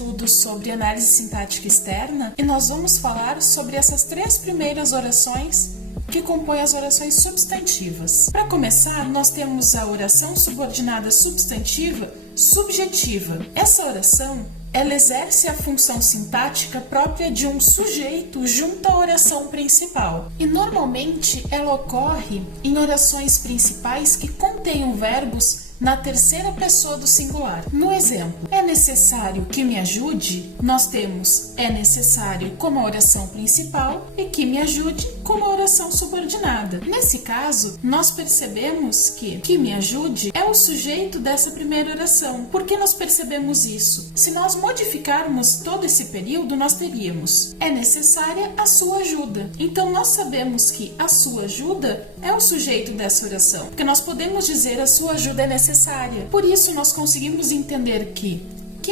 estudo sobre análise sintática externa e nós vamos falar sobre essas 3 primeiras orações que compõem as orações substantivas. Para começar, nós temos a oração subordinada substantiva subjetiva. Essa oração ela exerce a função sintática própria de um sujeito junto à oração principal. E normalmente ela ocorre em orações principais que contenham verbos na terceira pessoa do singular. No exemplo, é necessário que me ajude, nós temos é necessário como a oração principal e que me ajude como a oração subordinada. Nesse caso, nós percebemos que me ajude é o sujeito dessa primeira oração. Por que nós percebemos isso? Se nós modificarmos todo esse período, nós teríamos é necessária a sua ajuda. Então nós sabemos que a sua ajuda é o sujeito dessa oração, porque nós podemos dizer a sua ajuda é necessária. Por isso nós conseguimos entender que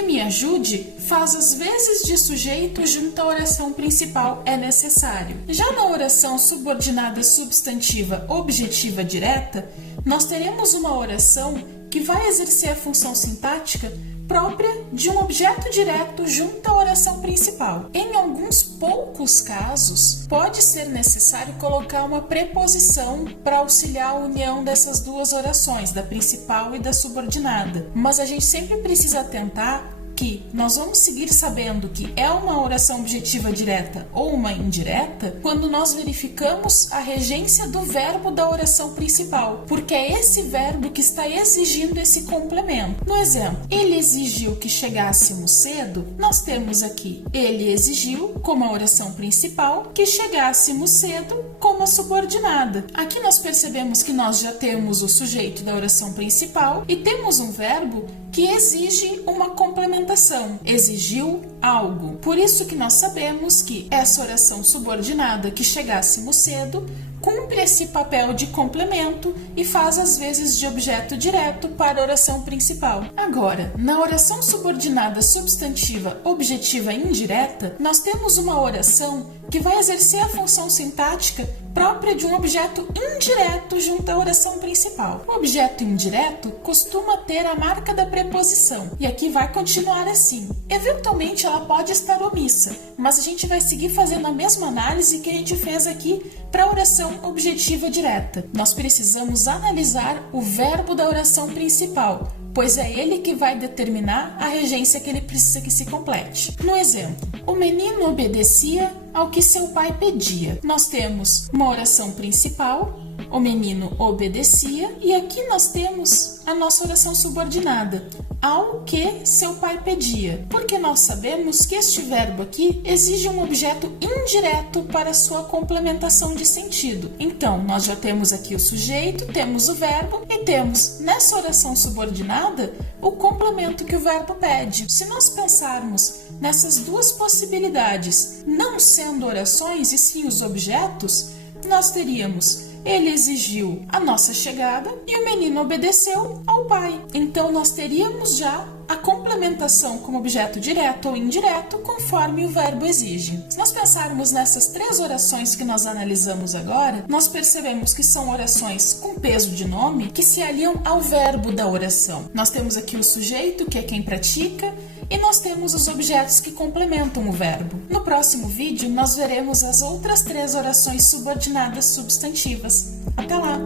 me ajude faz as vezes de sujeito junto à oração principal é necessário. Já na oração subordinada substantiva objetiva direta, nós teremos uma oração que vai exercer a função sintática própria de um objeto direto junto à oração principal. Em alguns poucos casos, pode ser necessário colocar uma preposição para auxiliar a união dessas duas orações, da principal e da subordinada. Mas a gente sempre precisa atentar que nós vamos seguir sabendo que é uma oração objetiva direta ou uma indireta quando nós verificamos a regência do verbo da oração principal, porque é esse verbo que está exigindo esse complemento. No exemplo, ele exigiu que chegássemos cedo, nós temos aqui ele exigiu como a oração principal que chegássemos cedo como a subordinada. Aqui nós percebemos que nós já temos o sujeito da oração principal e temos um verbo que exige uma complementação, exigiu algo. Por isso que nós sabemos que essa oração subordinada que chegássemos cedo cumpre esse papel de complemento e faz as vezes de objeto direto para a oração principal. Agora, na oração subordinada substantiva objetiva indireta, nós temos uma oração que vai exercer a função sintática própria de um objeto indireto junto à oração principal. O objeto indireto costuma ter a marca da preposição, e aqui vai continuar assim. Eventualmente ela pode estar omissa, mas a gente vai seguir fazendo a mesma análise que a gente fez aqui para a oração objetiva direta. Nós precisamos analisar o verbo da oração principal, pois é ele que vai determinar a regência que ele precisa que se complete. No exemplo, o menino obedecia ao que seu pai pedia. Nós temos uma oração principal, o menino obedecia, e aqui nós temos a nossa oração subordinada, ao que seu pai pedia, porque nós sabemos que este verbo aqui exige um objeto indireto para sua complementação de sentido. Então, nós já temos aqui o sujeito, temos o verbo e temos nessa oração subordinada o complemento que o verbo pede. Se nós pensarmos nessas duas possibilidades, não sendo orações e sim os objetos, nós teríamos ele exigiu a nossa chegada e o menino obedeceu ao pai. Então, nós teríamos já a complementação como objeto direto ou indireto conforme o verbo exige. Se nós pensarmos nessas 3 orações que nós analisamos agora, nós percebemos que são orações com peso de nome que se aliam ao verbo da oração. Nós temos aqui o sujeito, que é quem pratica, e nós temos os objetos que complementam o verbo. No próximo vídeo, nós veremos as outras 3 orações subordinadas substantivas. Até lá!